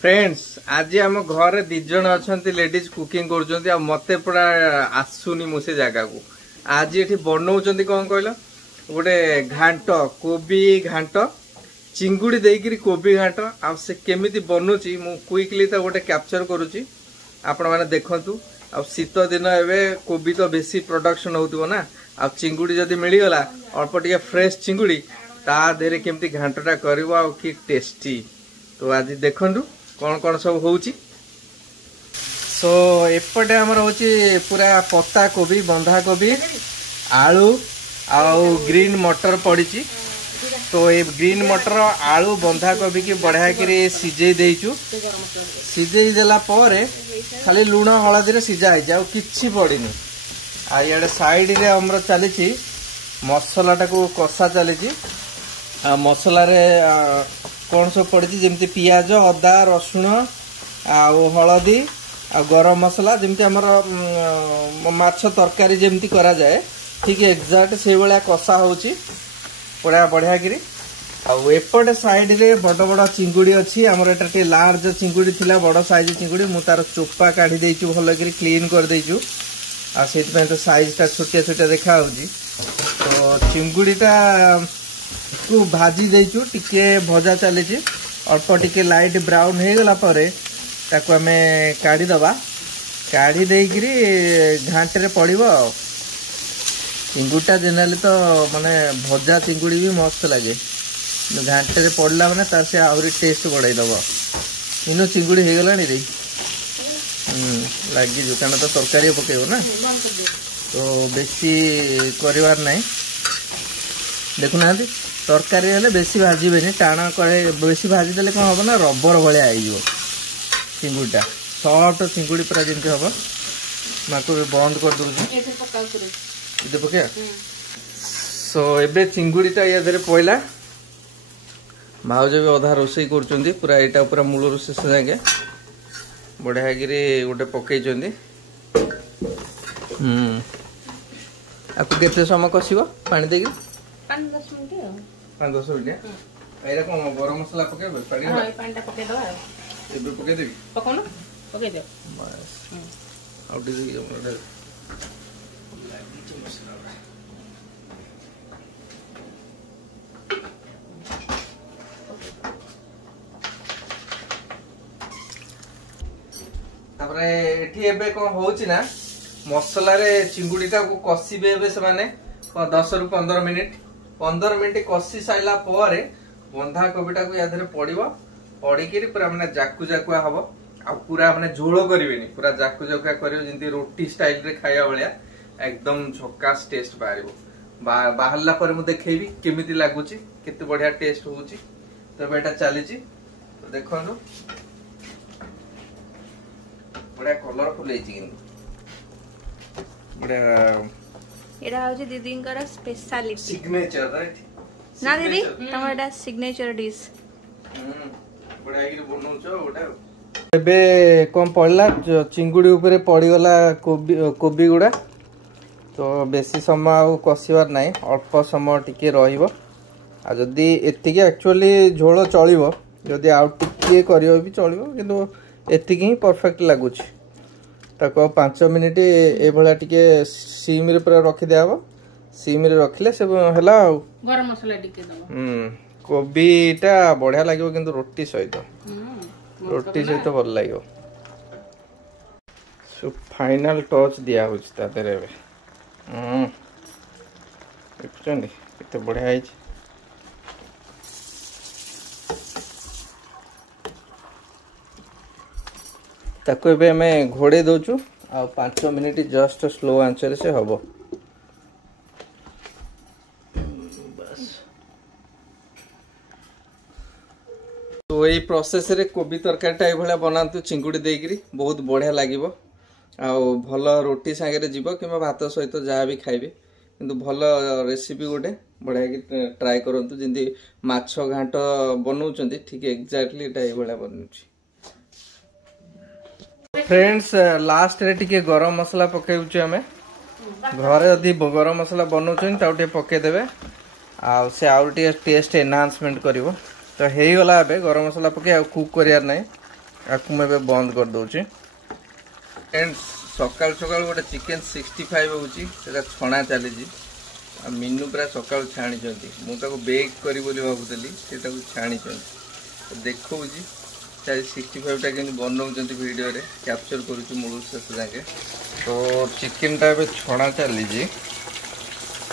friends आज आम घर दिज अच्छा लेडीज कुकिंग कर मत पूरा आसुनी मुझे जगह को आज ये बनाऊँ कौन कहल गोटे घाट कोबी घाट चिंगुड़ी देकर कोबी घाट आ से केमिति बनूची मु क्विकली तो गोटे कैप्चर करुच्ची आपण मैंने देखु आ शीत दिन एवं कोबी तो बेसी प्रोडक्शन होती ना आ चिंगुड़ी जदि मिलगला अल्प टे फ्रेश चिंगुड़ी ता देहरे केमती घाटटा कर कि टेस्टी तो आज देखु कौन कौन सब होची सो एपटे आमर होची पूरा पत्ता कोबी बंधा कोबी आलू आउ ग्रीन मटर पड़ी तो ये ग्रीन मटर आलू बंधा कोबी की बढ़िया कर सीझे देचु सीझे देला परे खाली लुण हलदी सीझा है किछि पड़नी आ इे साइड रे हमर चली मसला को कषा चली मसला रे कौन सब पड़ी जमी पियाज अदा रसुण आउ हलदी आ गरम मसला जमी आमर माछ तरकारी जमी करा जाए ठीक एक्जाक्ट से भाया कषा होची पूरा बढ़िया करी आउपटे साइड रे बड़ बड़ चिंगुड़ी अच्छी आमर एटा लार्ज चिंगुड़ी थिला बड़ साइज चिंगुड़ी मु तार चोपा काढ़ी देचु भल कर क्लीन कर देचु आ सेति तो साइज टा छोटिया छोटिया देखा होची तो चिंगुड़ीटा को भाजी देचु टिके भजा चली अल्प टिके लाइट ब्राउन हो गला परे ताको आमे काढ़ी दबा काढ़ी देकरी घाटे रे पड़िबो चिंगुड़ीटा जेनराली तो माने भजा चिंगुड़ी भी मस्त लगे घाटे रे पड़ला माने तार से आहुरी टेस्ट बढ़ाई दबो इनो चिंगुड़ी हो गलानी रे लगी जो कारण तो तरकारी पकेबो ना तो बेसी करिवार नहीं देखुना तरकारी हेले बेसी भाजबेनी टाण करे बेसी भाजी देले कौन हम ना रबर भाया हो चिंगुड़ीटा सॉफ्ट चिंगुड़ी पूरा जमी हम माको बंद कर दूसरी पके सो एबे चिंगुड़ीटा या पड़ा भाउज भी अधा रोषे कर पूरा यहाँ पूरा मूल शेष जाए बढ़िया कि गोटे पकई आपको केते समय कषिब पानी देगी 5-10 मिनट 5-10 मिनट एरा कौन गरम मसला पकेबे पानी पके दवा एबे पके देबी पकोनो पके दे बस आउट दे हमर लागी मसला तापरे एठी एबे कोन होउची ना मसला रे चिंगुड़ीटा को कषिबे एबे से माने 10 रु 15 मिनिट कषि साइला परे बंधा कोबीटा को यादरे पड़िबो पड़िकी पूरा माने जाकु जाकुआ हबो आ पूरा माने झोल करिवेनी पूरा जाकु जाकुआ करियो जिंती रोटी स्टाइल रे खाया बलिया एकदम झक्कास टेस्ट बारिबो बाहरला पर मु देखैबी केमिति लागुची केते बढ़िया टेस्ट होउची तो बेटा चलीची तो देखनु बड़ा कलरफुल हेची किन बड़ा एडा होची दीदींकर स्पेशलिटी सिग्नेचर राइट ना दीदी तमरा सिग्नेचर डिश बड़ा कि बनौछो ओटा एबे कम पड़ला चिंगुड़ी ऊपर पड़ीगला कोबी गुड़ा तो बेसी समय आ कषिबार नहीं अल्प समय टिके रहिबो आ जदी एतिके एक्चुअली झोल चलिबो जदी आउ टिके करियो भी चलिबो किंतु एतिके ही परफेक्ट लागुची ताको 5 मिनिट ए भला टिके सिम रे पूरा रखि देबो सिम रे रखले से हला गरम मसला टिके दबो कोबीटा बढ़िया लागिबो किंतु रोटी सहित भल लागिबो सो फाइनल टच दिया होछ ता तेरे देखछन केते बढ़िया आइछ ताको एबे हमें घोड़े दोचु आ 5 मिनिट जस्ट स्लो आंचर से हबो बस तो यही प्रोसेस रे कोबी तरकारीटा ये बनातु चिंगुड़ी देकरी बहुत बढ़िया लागिबो आ भल रोटी सांगे जीव कि भात सहित जहाँ भी खाइबे किंतु भल रेसिपी गोटे बढ़िया कि ट्राए करंतु जिंदी माछ घाट बनाउछंती ठीक एक्जाक्टली एटा ये बनउछि फ्रेंड्स लास्ट रे टिके गरम मसला पकेउछु हमें घरे यदि गरम मसला बनाउछन ताउटे पके देबे आ से आउ टिके टेस्ट एनहांसमेंट करिवो तो हेई गला बे गरम मसला पके आ कुक करियार नै आपको मैं बंद कर दूची एंड सकाल सकाल गोटे चिकेन 65 होची सेटा छणा चली मीनू पूरा सकाल छाणी मुझे बेक करी बोली भावुली से छाणी देखा 65 टा कि बनाऊँ वीडियो रे कैप्चर करुँच मूल शेष जाके तो चिकेन टा छणा चली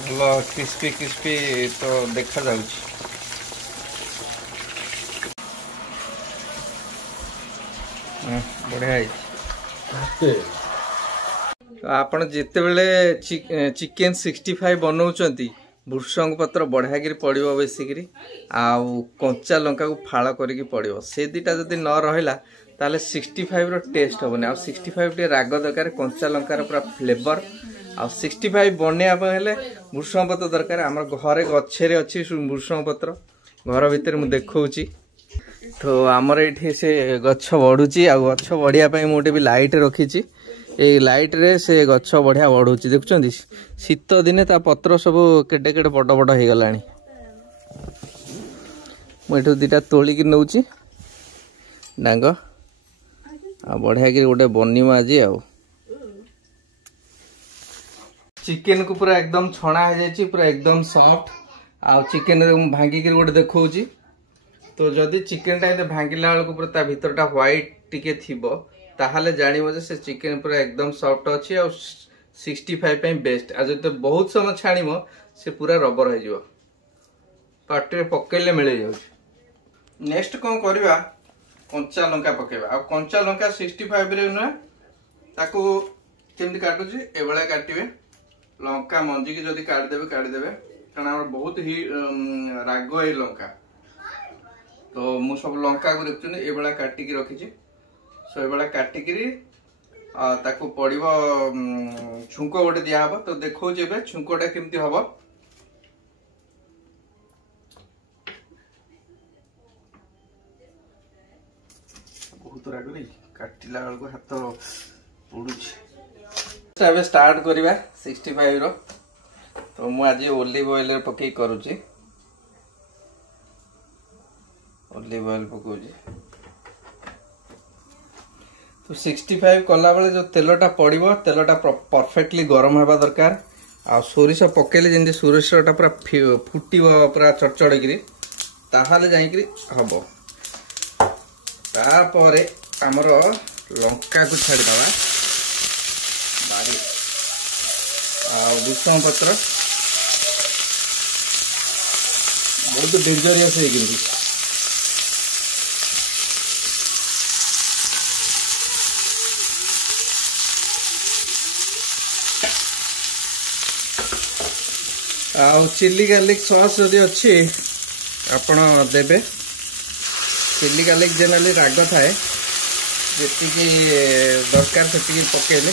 भल क्रिस्पी क्रिस्पी तो देखा जाउची बढ़िया तो आपण जिते बेले चिकेन 65 बनाऊँच भृषंग पत्र बढ़िया कि पड़ो बेसिक आउ कंचा लंका को फाड़ करके पड़ो से दीटा जदि न रहा ताले 65 रो टेस्ट हेनी आ 65 टे राग दरकार कंचा लंकार पूरा फ्लेवर आ 65 बनवाई हेले भृषंग पत्र दरकार आम घरे गच्छे अच्छी भृषंग पत्र घर भितर मुझे देखी तो आमर ये से गछ बढ़ुची आ गछ बढ़िया मुझे भी लाइट रखी ये लाइट रे से गछ बढ़िया बढ़ुची देखुं शीत दिने ता पत्र सब केटे केटे बड़ बड़ हो गला मुझे दीटा तोलिकी नौची डांग आ बढ़िया कि गोटे बनिम आज चिकेन को पूरा एकदम छणा हो जाए पूरा एकदम सॉफ्ट आ चिकेन भांगिक गोटे देखा तो जदि चिकेन टा भांगिला बेलू पूरा ता भीतरटा व्हाइट टिके थिबो ताहाले जानिबो जे से चिकेन पूरा एकदम सॉफ्ट अच्छी और 65 पे बेस्ट आ जदि बहुत समय छाणीमो से पूरा रबर हो जिवो पाटे पकेले मिले जाउ नेक्स्ट कोन करबा कंचा लंका पकेबा आ कंचा लंका 65 रे न ताको केमति काटू छी एबळा काटिबे लंका मंजी की जदि काट देबे कारण हमर बहुत ही राग ए लंका तो मु सब लंका को देखुनी एबळा काटिकी रखी छी सो एबळा काटिकी ताको पड़िबो छुंको गोटे दिया हबो तो देखो जेबे छुंकोटा केमति हबो बहुत राग रे काटिला बेल को हाथ पड़ुछ एबे स्टार्ट करिबा 65 रो तो मु आज ओलिव ऑयल पकई करूची ओलिव ऑयल पकाउची तो 65 कला बेले जो तेलटा पड़ो तेलटा परफेक्टली गरम होगा दरकार आ सोरिष पकेले जमी सोरिषटा पूरा फुटिब पूरा चढ़चड़ी ताहले जाइकरी हम तापर आमर लंका को छाड़ीदे बारी आ भृषंग पत्र बहुत डेंजरियस है चिल्ली गार्लिक सॉस जदि अच्छी आपण देबे चिल्ली गार्लिक जनरली राग थाए जी दरकार से पकेले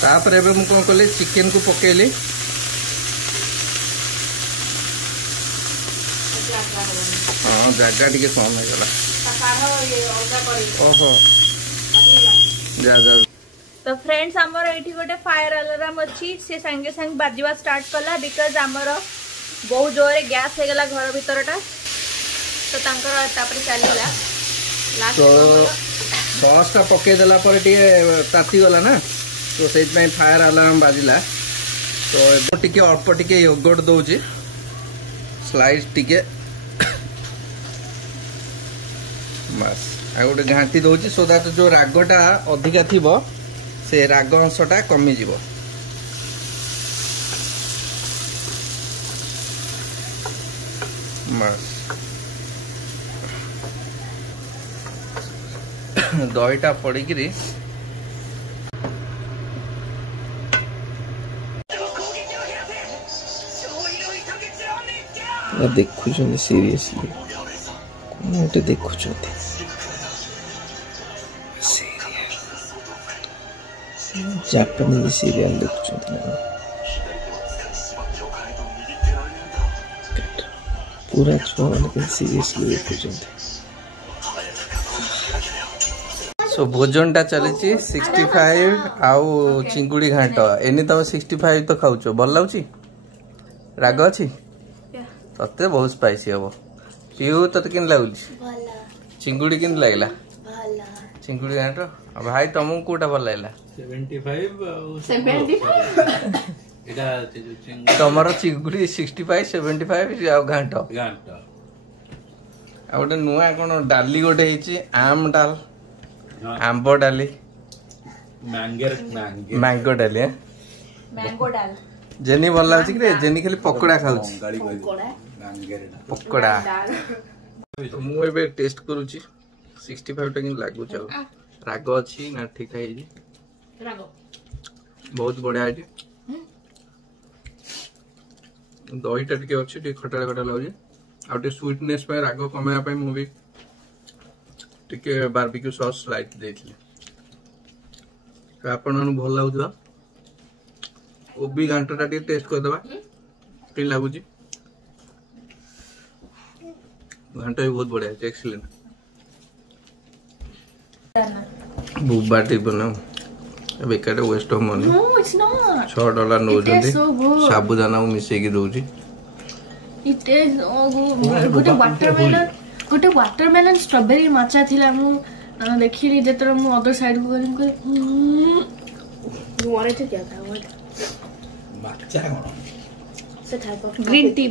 तापर एबे मु कोन कले चिकेन को पकेली हाँ जगह टी कम हो गला ओहो जा जा तो फ्रेंड्स हमर एठी गोटे फायर अलार्म अच्छी से संगे संग बाजिबा स्टार्ट कला बिकॉज हमर बहुत जोरे गैस हो गला घर भीतरटा तो तांकर तापर चलीला लास्ट तो सॉस टा पके देला पर टिके ताती गला ना तो सेज में फायर अलार्म बाजिला तो एबो टिके अल्प टिके योगर्ट दोची स्लाइस टिके बस आ गोटे घाटी दौची सो दैट जो रागटा अधिका थिबो से राग अंशटा कमी जीवो बस दहीटा पड़ीकरी देखुछन सीरियसली कोटे देखुछन जापानीज सीरियल देखुछन पूरा छुआ सीरियसली देखुछन सो भोजन टा चली 65 आउ चिंगुड़ी घाट एने तम 65 तो खाऊ भल लगुच राग अच्छी तते बहुत स्पाइसी हम पीऊ तो किन लगुच चिंगुड़ी किन लगला चिंगुड़ी घाट भाई तुमको कोटा भल लगला 75 तमर चिंगुड़ी 65 75 आ घाट आ गोटे नुआ कौन डाली गोटे आम डाल आंब डाली मैंगो डाली जेनी भल लगुच कि जेनी खाली पकोड़ा खाऊची पकोड़ा मुझे टेस्ट करुची 65 टा किन लागुच राग अच्छी ना ठीक है बहुत बढ़िया है दही टा टिके अच्छी खटा खटा लगुच आ स्वीटनेस राग कमेवा मुझे टिके बारबिक्यू सॉस लाइट देथिले तो आपण भल लगुवा कोबी घांटा टे टेस्ट कर दबा के लागुची घांटा भी बहुत बढ़िया है एक्सीलेंट बुबा टी बनाओ बेकार वेस्ट ऑफ मनी $6 नौजंती साबुदाना मिसेकी की दउची इट इज गोटे वाटरमेलन स्ट्रॉबेरी माचा थिला मु देखिली जेतर मु अदर साइड को करी मोरे तो क्या था वो माचा कोन से टाइप ऑफ ग्रीन टी